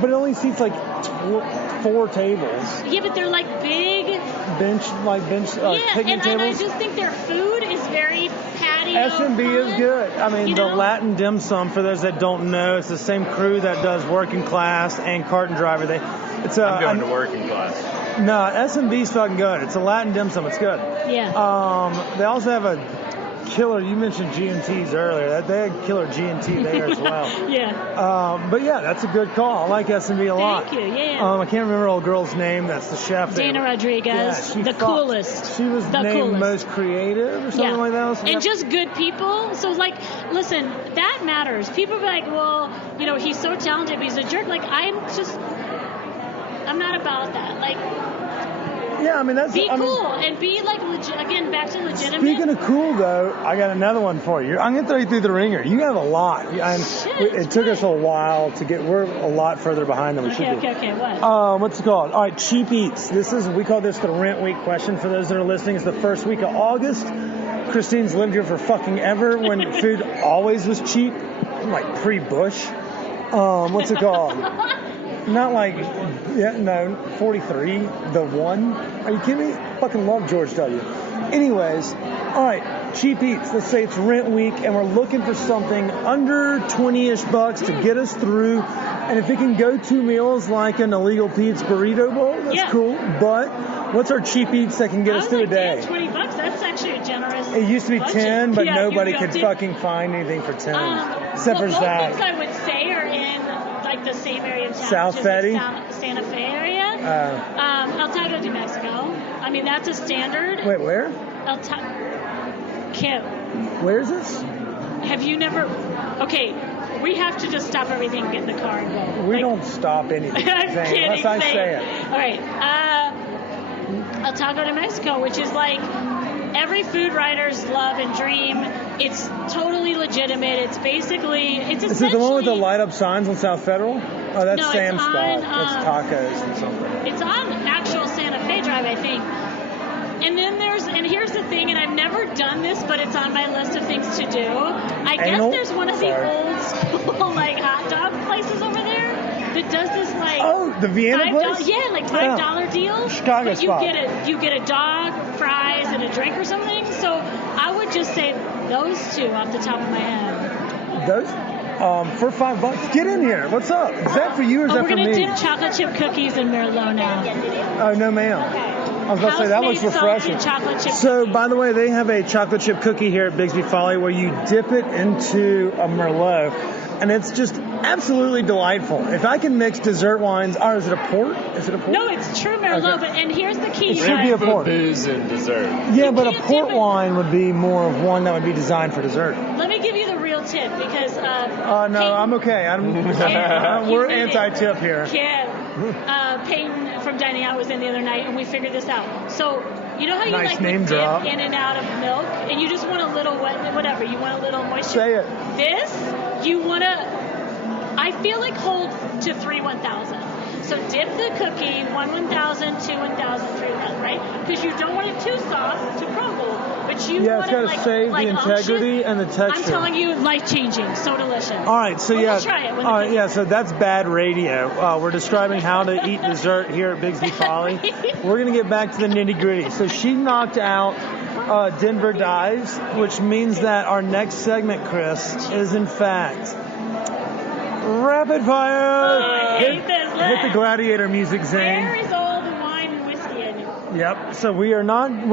But it only seats like 4 tables. Yeah, but they're like big bench picnic tables. And I just think their food is very patio. S&B is good. I mean, the Latin dim sum, for those that don't know, it's the same crew that does Working Class and Cart and Driver. I'm going to Working Class. No, S&B's fucking good. It's a Latin dim sum. It's good. Yeah. They also have a killer. You mentioned G&T's earlier. They had killer G&T there as well. Yeah. But yeah, that's a good call. I like S&B a lot. Thank you. Yeah. I can't remember old girl's name. That's the chef. Dana Rodriguez. Yeah, coolest. She was named most creative or something like that. And just good people. So like, listen, that matters. People be like, well, he's so talented, but he's a jerk. Like, I'm not about that. Like, yeah, I mean, be cool and be like, again, back to legitimate. Speaking of cool, though, I got another one for you. I'm going to throw you through the ringer. You have a lot. It took us a while to get, we're a lot further behind than we should be. Okay, what? What's it called? All right, cheap eats. We call this the rent week question for those that are listening. It's the first week of August. Christine's lived here for fucking ever when food always was cheap, like pre-Bush. What's it called? Not like, 43, the one. Are you kidding me? Fucking love George W. Anyways, all right, cheap eats. Let's say it's rent week and we're looking for something under 20-ish bucks to get us through. And if it can go 2 meals like an Illegal Pete's burrito bowl, that's cool. But what's our cheap eats that can get us through a day? $20, that's actually a generous It used to be budget. 10, but nobody could fucking find anything for 10. Except for Zach. Things I would say are in like the same area of town. South Fetty? Like Santa Fe area. El Taco de Mexico. I mean, that's a standard. Wait, where? Kim. Where's this? Have you never... Okay, we have to just stop everything and get in the car and go. We don't stop anything. Unless I say it. All right. El Taco de Mexico, which is like every food writer's love and dream. It's totally legitimate. It's basically... Is it the one with the light-up signs on South Federal? Oh, that's Sam's spot. That's tacos and something. It's on actual Santa Fe Drive, I think. And then here's the thing, and I've never done this, but it's on my list of things to do. I guess there's one of the old school, like, hot dog places over there that does this, like... Oh, the Vienna place? Yeah, like $5 deals. Chicago spot. You get a dog, fries, and a drink or something. So I would just say those two off the top of my head. Those? For $5, get in here. What's up? Is that for you or is that for me? We're going to dip chocolate chip cookies in Merlot now. Oh, no, ma'am. I was about to say, that looks refreshing. So, by the way, they have a chocolate chip cookie here at Bigsby Folly where you dip it into a Merlot, and it's just absolutely delightful. If I can mix dessert wines, is it a port? No, it's true Merlot, and here's the key. It should be a port. Booze and dessert. Yeah, but a port wine would be more of one that would be designed for dessert. Let me give you the real tip because... no, I'm okay. We're anti-tip here. Peyton from Dining Out was in the other night, and we figured this out. So, you know how you nice like name dip drop. in and out of milk, and you just want a little whatever, you want a little moisture? Say it. This, you want to, I feel like hold to 3 1,000. So dip the cookie 1 1,000, 2 1,000, 3 1,000, right? Because you don't want it too soft to crumble, but you want it's got to save the integrity and the texture. I'm telling you, life-changing, so delicious. All right, so we'll try it. So that's bad radio. We're describing how to eat dessert here at Bigsby Folly. We're going to get back to the nitty-gritty. So she knocked out Denver Dives, which means that our next segment, Chris, is in fact rapid fire. Hit the gladiator music, Zane. Where is all the wine and whiskey in it? Yep. So we're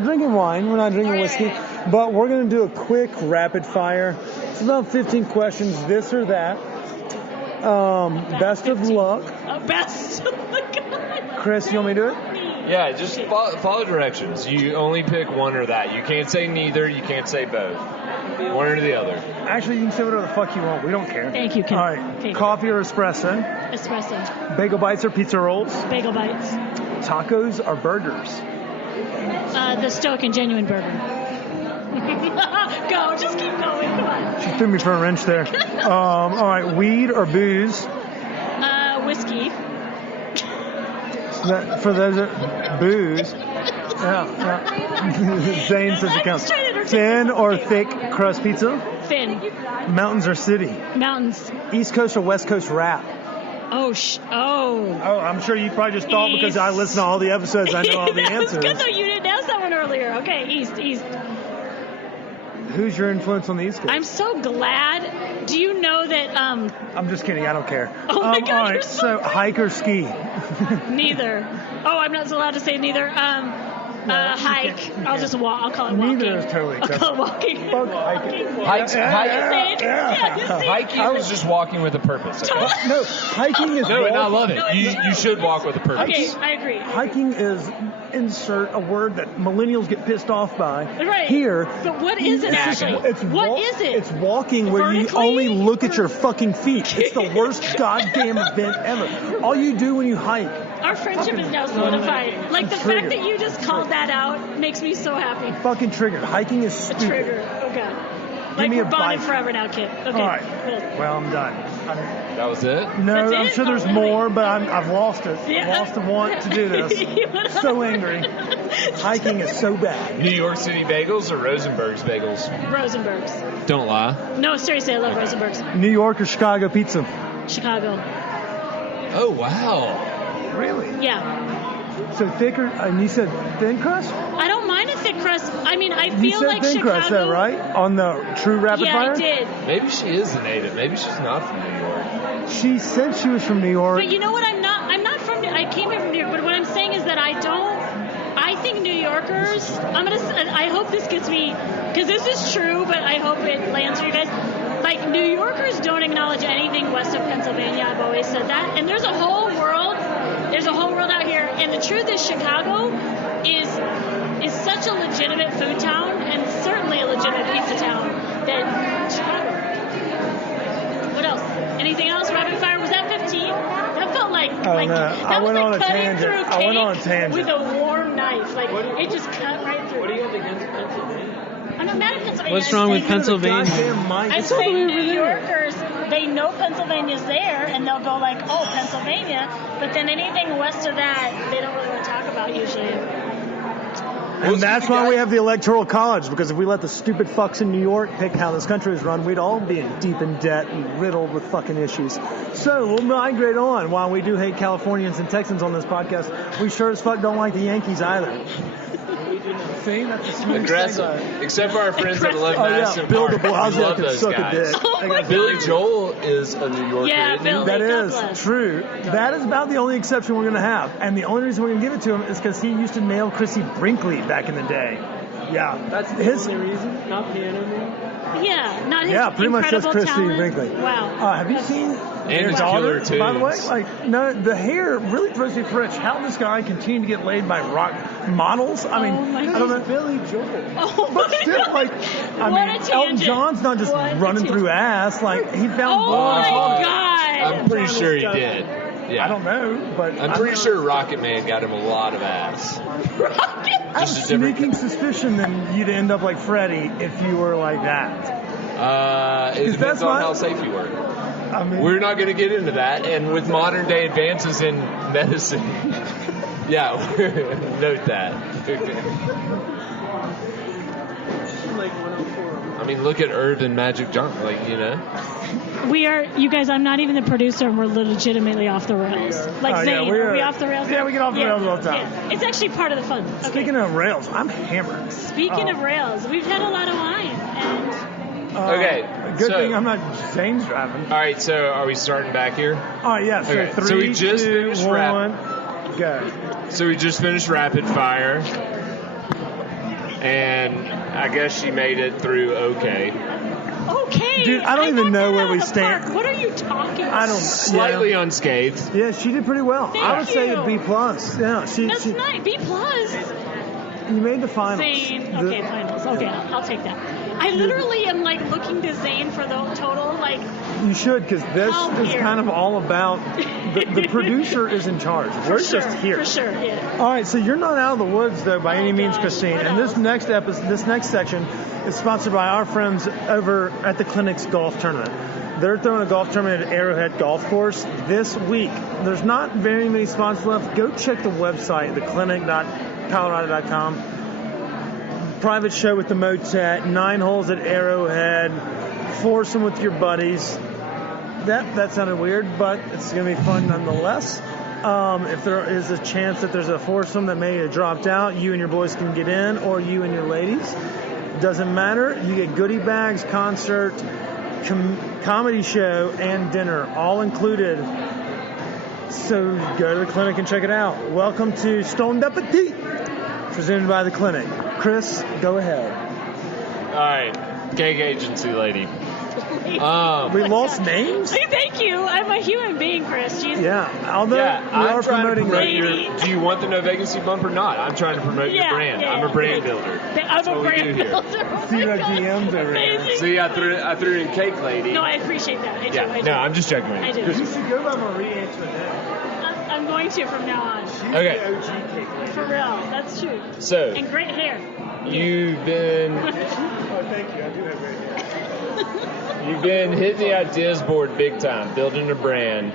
drinking wine. We're not drinking whiskey. But we're going to do a quick rapid fire. It's about 15 questions, this or that. Best of luck. Best of luck. Chris, you want me to do it? Yeah, just follow directions. You only pick one or that. You can't say neither. You can't say both. One or the other. Actually, you can say whatever the fuck you want. We don't care. Thank you, Ken. All right. Coffee or espresso? Espresso. Bagel bites or pizza rolls? Bagel bites. Tacos or burgers? The Stoic and Genuine burger. Go, just keep going. Come on. She threw me for a wrench there. All right. Weed or booze? Whiskey. For those that booze. Yeah. Zane says it counts. Thin or thick crust pizza? Thin. Mountains or city? Mountains. East Coast or West Coast rap? Oh, I'm sure you probably just thought because I listen to all the episodes, I know all the answers. That's good, though. You didn't ask that one earlier. Okay, east. Who's your influence on the East Coast? I'm so glad. Do you know that? I'm just kidding. I don't care. Oh my God, all right, you're so hike or ski? Neither. Oh, I'm not allowed to say neither. Hike. I'll just walk. I'll call it walking. Neither is totally acceptable. I'll call it walking. Fuck hiking. Hiking is just walking with a purpose. Okay? No, hiking is No, and I walking. love it. You should walk with a purpose. Okay, I agree. Hiking is insert a word that millennials get pissed off by. Right. Here. But what is it actually? What is it? It's walking where Vertically? you only look at your fucking feet. It's the worst goddamn event ever. All you do when you hike. Our friendship is now solidified. Like the fact that you just called that out makes me so happy. Fucking triggered. Hiking is A stupid. trigger. Oh God. Give me We're a bonded bike. forever now, kid. Okay. All right. Cool. Well, I'm done. That was it? No, That's I'm it? sure there's Oh, really? more, but I've lost it. Yeah. I've lost the want to do this. So angry. Hiking is so bad. New York City bagels or Rosenberg's bagels? Rosenberg's. Don't lie. No, seriously, I love Rosenberg's. New York or Chicago pizza? Chicago. Oh, wow. Really? Yeah. So thicker, and you said thin crust? I don't mind a thick crust. I mean, I You feel said like thin Chicago. crust, though, right? On the true rapid Yeah, fire? I did. Maybe she is a native. Maybe she's not from New York. She said she was from New York. But you know what? I'm not from. I came here from New York. But what I'm saying is that I think New Yorkers. I hope this gets me, because this is true. But I hope it lands for you guys. Like, New Yorkers don't acknowledge anything west of Pennsylvania. I've always said that. And there's a whole world. There's a whole world out here. And the truth is, Chicago is such a legitimate food town, and certainly a legitimate pizza town, that Chicago. What else? Anything else? Rapid fire? Was that 15? That felt like Oh, like no. that I was went like on a cutting tangent. through I went on a cake tangent. with a warm knife. Like it just cut right through. What do you have against Pennsylvania? I'm not mad at Pennsylvania. What's wrong with Pennsylvania? I'm saying New Yorkers, they know Pennsylvania's there, and they'll go like, oh, Pennsylvania, but then anything west of that, they don't really want to talk about usually. And that's why we have the Electoral College, because if we let the stupid fucks in New York pick how this country is run, we'd all be deep in debt and riddled with fucking issues. So we'll migrate on. While we do hate Californians and Texans on this podcast, we sure as fuck don't like the Yankees either. See, that's a smooth Aggressive. segue. Except for our friends at 11 Oh, yeah, Madison Bill Park. de Blasio We love can those suck a guys. dick. Oh my Billy God. Joel is a New Yorker. Yeah, isn't he? Bill. That God is bless. true. That is about the only exception we're going to have. And the only reason we're going to give it to him is because he used to nail Chrissy Brinkley back in the day. Yeah. That's the only reason? Not Piano Man? Yeah, not his Yeah, pretty much just incredible Chrissy talent. Brinkley. Wow. Have you seen And his the daughter, Killer by the way? Tunes. Like, no, the hair really throws me for rich. How did this guy continue to get laid by rock models? I mean, Oh my I don't know. God. Billy Joel. Oh But my still, God. like, I What mean, a Elton tangent. John's not just What a running through tangent. ass. Like, he found Oh blonde my hair. God. I'm pretty sure he did. Yeah. I don't know, but I'm pretty sure Rocket Man got him a lot of ass. I have a Just a different- sneaking suspicion that you'd end up like Freddie if you were like that. It Is depends that on my- how safe you were. I mean, We're not going to get into that. And with modern day advances in medicine, yeah, note that. Like 104. I mean, look at Irvin Magic Johnson, like, you know. We are, you guys, I'm not even the producer, and we're legitimately off the rails. Like Oh, yeah, Zane, we are we are. off the rails? Yeah, we get off the rails all the time. Yeah. It's actually part of the fun. Okay. Speaking of rails, I'm hammered. Speaking of rails, we've had a lot of wine, and Okay, Good so- thing I'm not Zane's driving. All right, so are we starting back here? All right, yeah. So Okay, so 3, we just 2, finished 1, go. So we just finished rapid fire, and I guess she made it through okay. okay. Dude, I don't even knocked know that where out we of the stand. park. What are you talking about? I don't. Slightly unscathed. Yeah, she did pretty well. I would say a you. B plus. Yeah, That's she nice. B plus. you made the finals. Zane. Okay, finals. Okay, I'll take that. I literally am like looking to Zane for the total. Like, You should, because this Oh, is here. kind of all about the producer is in charge. We're for sure, just here. For sure, yeah. All right, so you're not out of the woods though by any means, God. Christine. What And this else? this next section is sponsored by our friends over at the Clinic's golf tournament. They're throwing a golf tournament at Arrowhead Golf Course this week. There's not very many spots left. Go check the website, theclinic.colorado.com. Private show with the Motet, 9 holes at Arrowhead, foursome with your buddies. That sounded weird, but it's going to be fun nonetheless. If there is a chance that there's a foursome that may have dropped out, you and your boys can get in, or you and your ladies. Doesn't matter. You get goodie bags, concert, comedy show, and dinner, all included. So go to the clinic and check it out. Welcome to Stoned Appetit, presented by the clinic. Chris, go ahead. All right, gag agency lady. We lost names? Thank you. I'm a human being, Chris. Jesus. Yeah, although we I'm are trying promoting to promote lady. your. Do you want the No Vacancy bump or not? I'm trying to promote your brand. I'm a brand builder. I'm a brand builder. See our DMs over here. Amazing. See, I threw in cake lady. No, I appreciate that. I do. No, I'm just joking with you. I do. You should go by Marie Antoinette. I'm going to from now on. She's Okay. the OG cake lady. For real. That's true. So, And great hair. you've been Oh, thank you. I do have great hair. You've been hitting the ideas board big time, building a brand,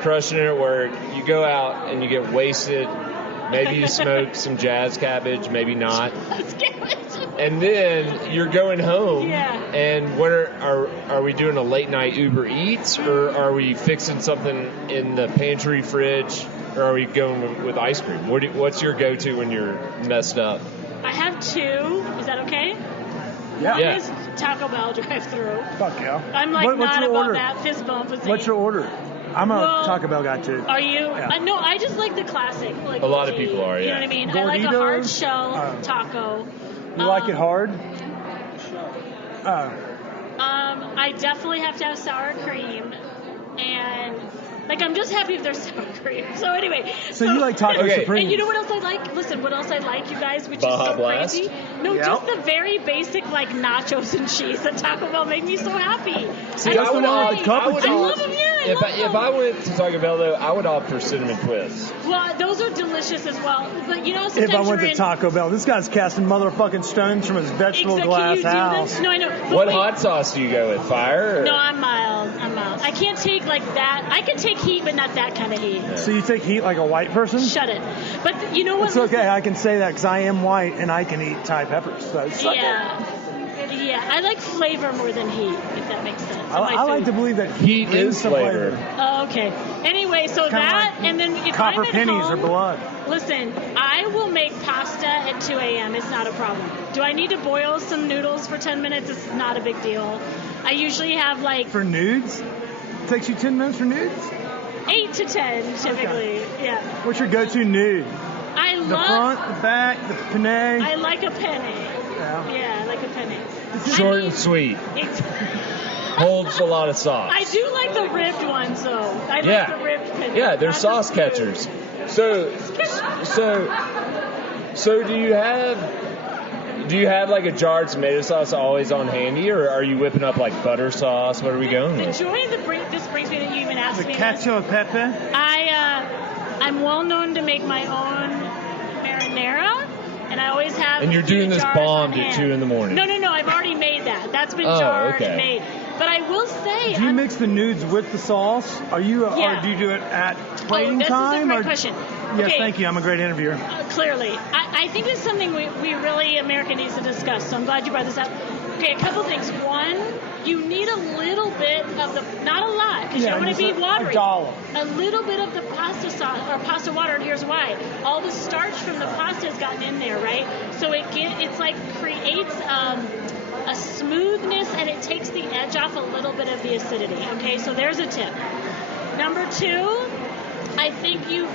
crushing it at work. You go out and you get wasted. Maybe you smoke some jazz cabbage, maybe not. And then you're going home. Yeah. And what are we doing a late night Uber Eats, or are we fixing something in the pantry fridge, or are we going with ice cream? What's your go-to when you're messed up? I have two. Is that okay? Yeah. One is Taco Bell drive-through. Fuck yeah. I'm like What's not your about order? that fist bump. With What's your order? I'm a Taco Bell guy too. Are you? Yeah. No, I just like the classic. Like A lot of OG, people are, You know yeah. what I mean? I like a hard Gorditos? shell taco. You like it hard? I definitely have to have sour cream, and like I'm just happy if there's sour cream. So anyway. So you like Taco Okay. Supreme? And you know what else I like? Listen, what else I like, you guys, which Baja is so Blast? crazy? No, Yeah. just the very basic like nachos and cheese at Taco Bell make me so happy. See, That's I the would one with opt- the cup I of would cheese? I opt- love them, yeah. If I went to Taco Bell, though, I would opt for cinnamon twists. Well, those are delicious as well. But you know, sometimes If I went you're to in, Taco Bell, this guy's casting motherfucking stones from his vegetable Can glass you do house. this? No, I know. But What wait. hot sauce do you go with? Fire? Or? No, I'm mild. I can't take like that. I can take heat, but not that kind of heat. So you take heat like a white person? Shut it. But you know what? It's okay. I can say that because I am white and I can eat Thai peppers. So suck it. Yeah. I like flavor more than heat, if that makes sense. I like to believe that Heat brings is some flavor. Oh, okay. Anyway, so Kinda that, like and then if copper I'm at pennies home, or blood. Listen, I will make pasta at 2 a.m. It's not a problem. Do I need to boil some noodles for 10 minutes? It's not a big deal. I usually have like For nudes? Takes you 10 minutes for nudes? 8 to 10 typically. Yeah. What's your go-to nude? I The love. front, the back, the penne? I like a penne. Yeah. Yeah, I like a penne. Short I mean, and sweet. It's, Holds a lot of sauce. I do like the ribbed ones though. I Yeah. like the ribbed penne. Yeah, they're That's sauce a- catchers. So do you have like a jar of tomato sauce always on handy, or are you whipping up like butter sauce? What are we going The with? joy this brings me that you even asked The me. this. cacio pepe? I'm well known to make my own marinara, and I always have. And you're a few doing this jars bombed on at hand. 2 in the morning. No, I've already made that. That's been Oh, jarred okay. and made. But I will say, Do you mix the nudes with the sauce? Are you, Yeah. or do you do it at plating this time? is a great or- question. Yes, Okay. thank you. I'm a great interviewer. Clearly. I think it's something we really, America needs to discuss, so I'm glad you brought this up. Okay, a couple things. One, you need a little bit of the, not a lot, because you don't want to be watery. A dollop. A little bit of the pasta sauce, or pasta water, and here's why. All the starch from the pasta has gotten in there, right? So it's like creates a smoothness, and it takes the edge off a little bit of the acidity, okay? So there's a tip. Number two, I think you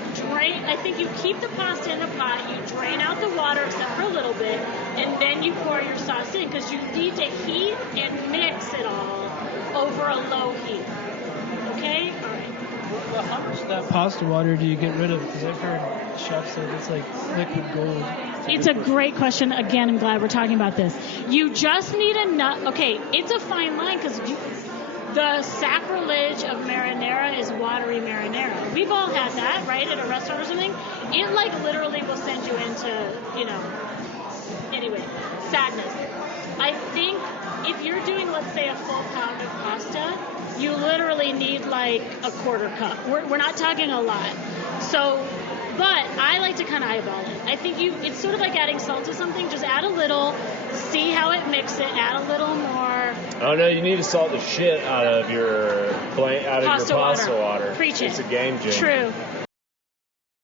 keep the pasta in the pot, you drain out the water except for a little bit, and then you pour your sauce in, because you need to heat and mix it all over a low heat. Okay? All right. Well, how much of that pasta water do you get rid of? Because I've heard chefs say it's like liquid gold. It's a great question. Again, I'm glad we're talking about this. You just need enough. Okay, it's a fine line, because the sacrilege of marinara is watery marinara. We've all had that, right, at a restaurant or something. It like literally will send you into, anyway, sadness. I think if you're doing, let's say, a full pound of pasta, you literally need like a quarter cup. We're not talking a lot. So But I like to kind of eyeball it. I think it's sort of like adding salt to something. Just add a little, see how it mixes it, add a little more. Oh no, you need to salt the shit out of your pasta water. Preach it. It's a game changer. True.